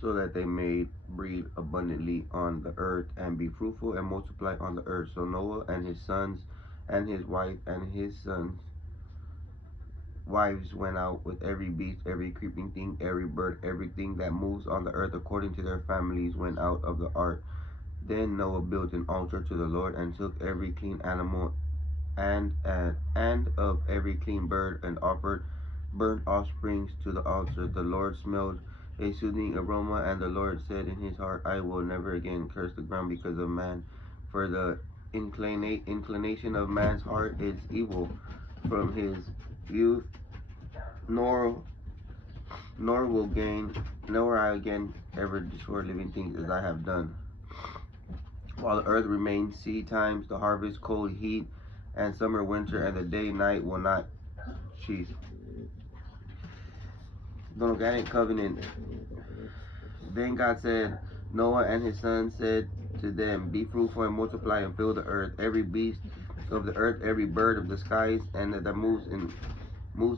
so that they may breed abundantly on the earth and be fruitful and multiply on the earth. So Noah and his sons and his wife and his sons' wives went out with every beast, every creeping thing, every bird, everything that moves on the earth according to their families went out of the ark. Then Noah built an altar to the Lord and took every clean animal and of every clean bird and offered burnt offerings to the altar. The Lord smelled a soothing aroma, and the Lord said in his heart, I will never again curse the ground because of man, for the inclination of man's heart is evil from his youth, nor nor will gain nor I again ever destroy living things as I have done. While the earth remains, seed times, the harvest, cold, heat, and summer, winter, and the day, night will not cease. The organic covenant. Then God said, Noah and his sons said to them, be fruitful and multiply and fill the earth. Every beast of the earth, every bird of the skies, and that moves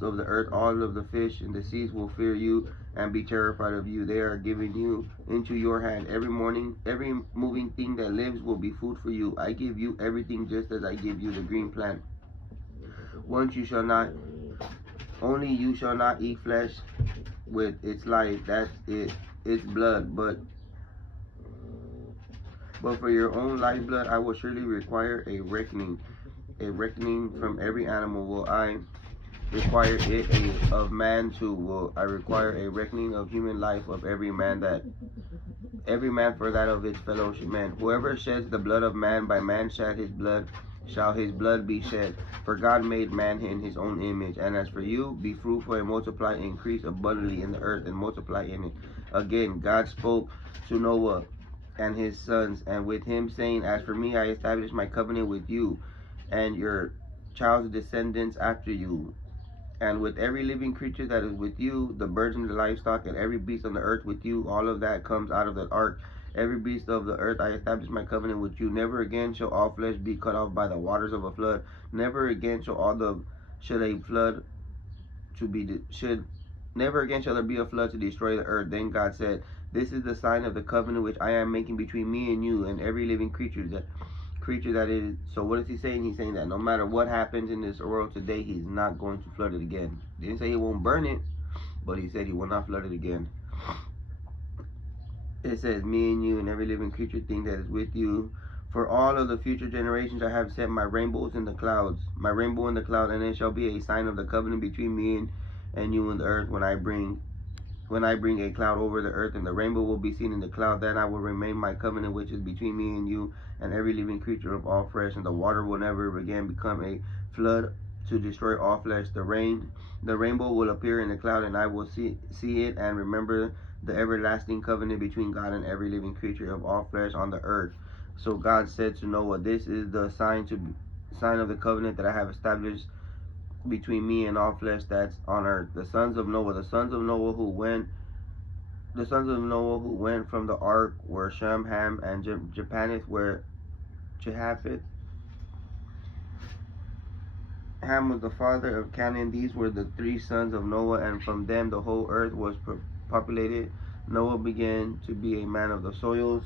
of the earth, all of the fish in the seas will fear you and be terrified of you. They are giving you into your hand. Every morning, every moving thing that lives will be food for you. I give you everything just as I give you the green plant. Once you shall not, only you shall not eat flesh with its life, that's its blood, but for your own lifeblood I will surely require a reckoning. A reckoning from every animal will I require it of man too. Will I require a reckoning of human life of every man for that of his fellow man. Whoever sheds the blood of man, by man shall his blood be shed. For God made man in his own image. And as for you, be fruitful and multiply, increase abundantly in the earth and multiply in it. Again, God spoke to Noah and his sons, and with him, saying, as for me, I establish my covenant with you and your child's descendants after you, and with every living creature that is with you, the birds and the livestock, and every beast on the earth with you, all of that comes out of the ark. Every beast of the earth I establish my covenant with you. Never again shall all flesh be cut off by the waters of a flood. Never again shall a flood to be should never again shall there be a flood to destroy the earth. Then God said, this is the sign of the covenant which I am making between me and you and every living creature that is. So what is he saying? He's saying that no matter what happens in this world today, he's not going to flood it again. He didn't say he won't burn it, but he said he will not flood it again. It says, me and you and every living creature thing that is with you. For all of the future generations I have set my rainbows in the clouds, my rainbow in the cloud, and it shall be a sign of the covenant between me and you and the earth when I bring a cloud over the earth, and the rainbow will be seen in the cloud. Then I will remain my covenant which is between me and you and every living creature of all flesh, and the water will never again become a flood to destroy all flesh. The rainbow will appear in the cloud, and I will see it and remember the everlasting covenant between God and every living creature of all flesh on the earth. So God said to Noah, this is the sign of the covenant that I have established between me and all flesh that's on earth. The sons of Noah who went from the ark were Shem, Ham, and Japheth, were Jehapheth. Ham was the father of Canaan. These were the three sons of Noah, and from them the whole earth was populated. Noah began to be a man of the soils,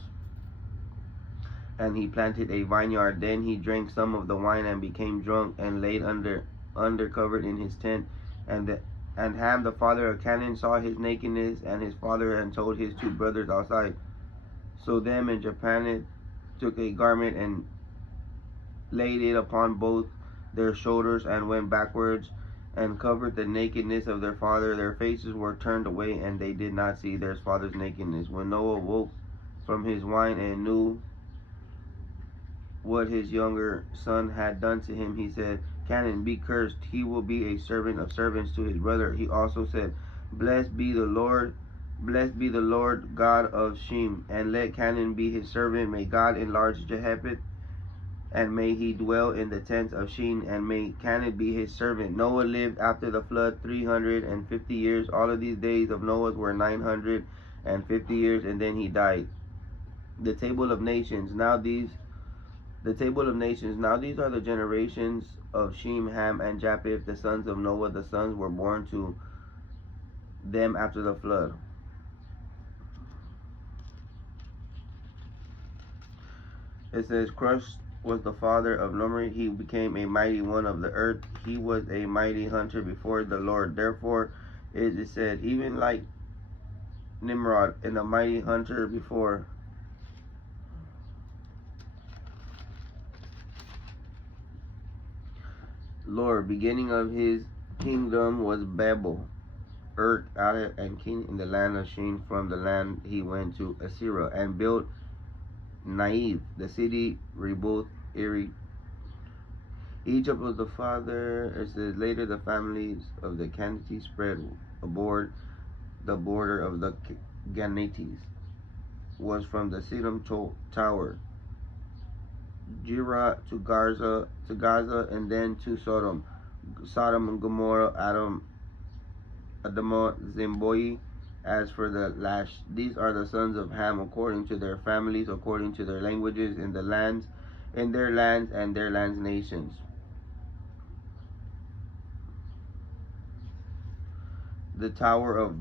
and he planted a vineyard. Then he drank some of the wine and became drunk and laid undercovered in his tent. And Ham, the father of Canaan, saw his nakedness, and his father and told his two brothers outside. So them and Japheth took a garment and laid it upon both their shoulders and went backwards and covered the nakedness of their father. Their faces were turned away, and they did not see their father's nakedness. When Noah woke from his wine and knew what his younger son had done to him, he said, Canaan be cursed, he will be a servant of servants to his brother. He also said, Blessed be the Lord God of Shem, and let Canaan be his servant. May God enlarge Japheth, and may he dwell in the tents of Shem, and may Canaan be his servant. Noah lived after the flood 350 years. All of these days of Noah were 950 years, and then he died. The table of nations. Now these are the generations of Shem, Ham, and Japheth, the sons of Noah. The sons were born to them after the flood. It says, Cush was the father of Nomri. He became a mighty one of the earth. He was a mighty hunter before the Lord. Therefore, it is said, even like Nimrod, and a mighty hunter before. Lord, beginning of his kingdom was Babel, Ur, and king in the land of Shin. From the land he went to Assyria and built Naive, the city Reboth, Eri. Egypt was the father. It says later the families of the Canaanites spread aboard the border of the Ganates. Was from the Siddim Tower, Jira to Gaza, and then to Sodom, and Gomorrah, Adamah, Zimboи. As for the Lash, these are the sons of Ham according to their families, according to their languages, in their lands and their lands nations. The Tower of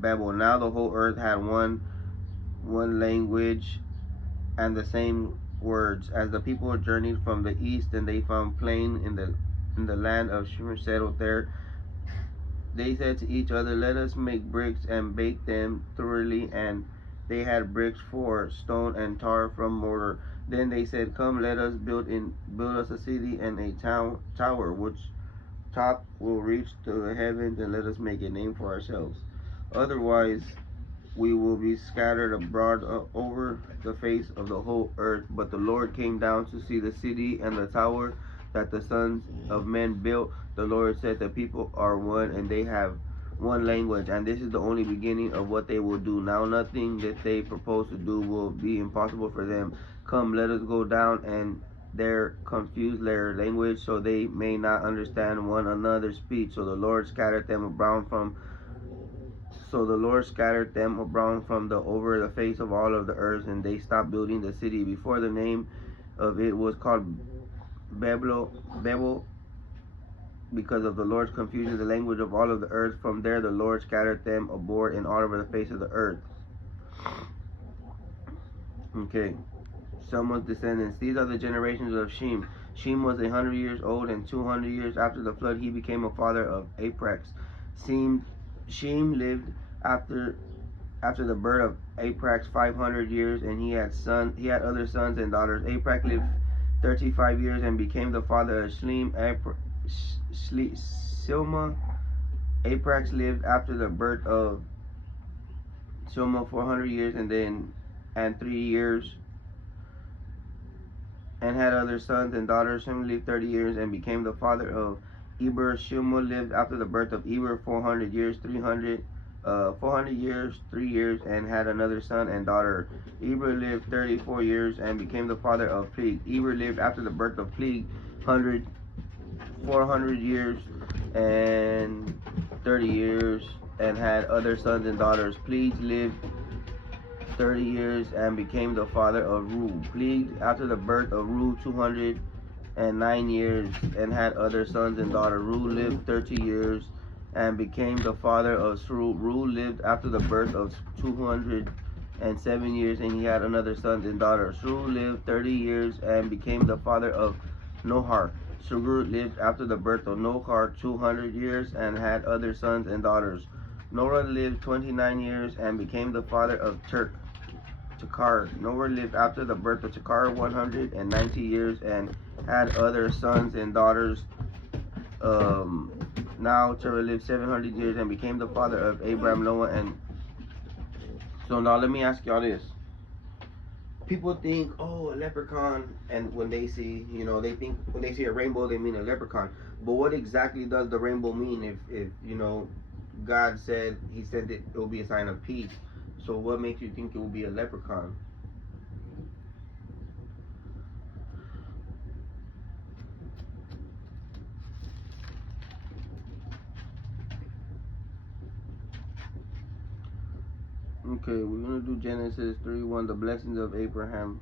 Babel. Now the whole earth had one language and the same words. As the people journeyed from the east, and they found plain in the land of Shimmer settled there, they said to each other, let us make bricks and bake them thoroughly. And they had bricks for stone and tar from mortar. Then they said, come, let us build us a city and a tower which top will reach to the heavens, and let us make a name for ourselves. Otherwise we will be scattered abroad over the face of the whole earth. But the Lord came down to see the city and the tower that the sons of men built. The Lord said, the people are one, and they have one language, and this is the only beginning of what they will do. Now nothing that they propose to do will be impossible for them. Come, let us go down and there confuse their language, so they may not understand one another's speech. So the Lord scattered them abroad from the over the face of all of the earth, and they stopped building the city. Before the name of it was called Babel, because of the Lord's confusion, the language of all of the earth. From there the Lord scattered them abroad and all over the face of the earth. Okay. Someone's descendants. These are the generations of Shem. Shem was 100 years old, and 200 years after the flood he became a father of Aprax. Shem lived after the birth of Aprax 500 years, and he had other sons and daughters. Aprax lived 35 years and became the father of Silma. Aprax lived after the birth of Silma 400 years and 3 years, and had other sons and daughters. Shilma lived 30 years and became the father of Eber. Shilma lived after the birth of Eber 400 years, 3 years, and had another son and daughter. Eber lived 34 years and became the father of Pleg. Eber lived after the birth of Pleg 400 years and 30 years, and had other sons and daughters. Pleg lived 30 years and became the father of Ru. Pleg after the birth of Ru 209 years and had other sons and daughters. Ru lived 30 years and became the father of Sru. Ru lived after the birth of 207 years, and he had another sons and daughters. Sru lived 30 years and became the father of Nohar. Sugur lived after the birth of Nohar 200 years and had other sons and daughters. Norah lived 29 years and became the father of Takar. Noah lived after the birth of Takar 190 years and had other sons and daughters. Now Terah lived 700 years and became the father of Abraham, Noah, and so now let me ask y'all this. People think, oh, a leprechaun, and when they see, they think when they see a rainbow, they mean a leprechaun. But what exactly does the rainbow mean? If God said He said that it will be a sign of peace. So what makes you think it will be a leprechaun? Okay, we're going to do Genesis 3:1, the blessings of Abraham.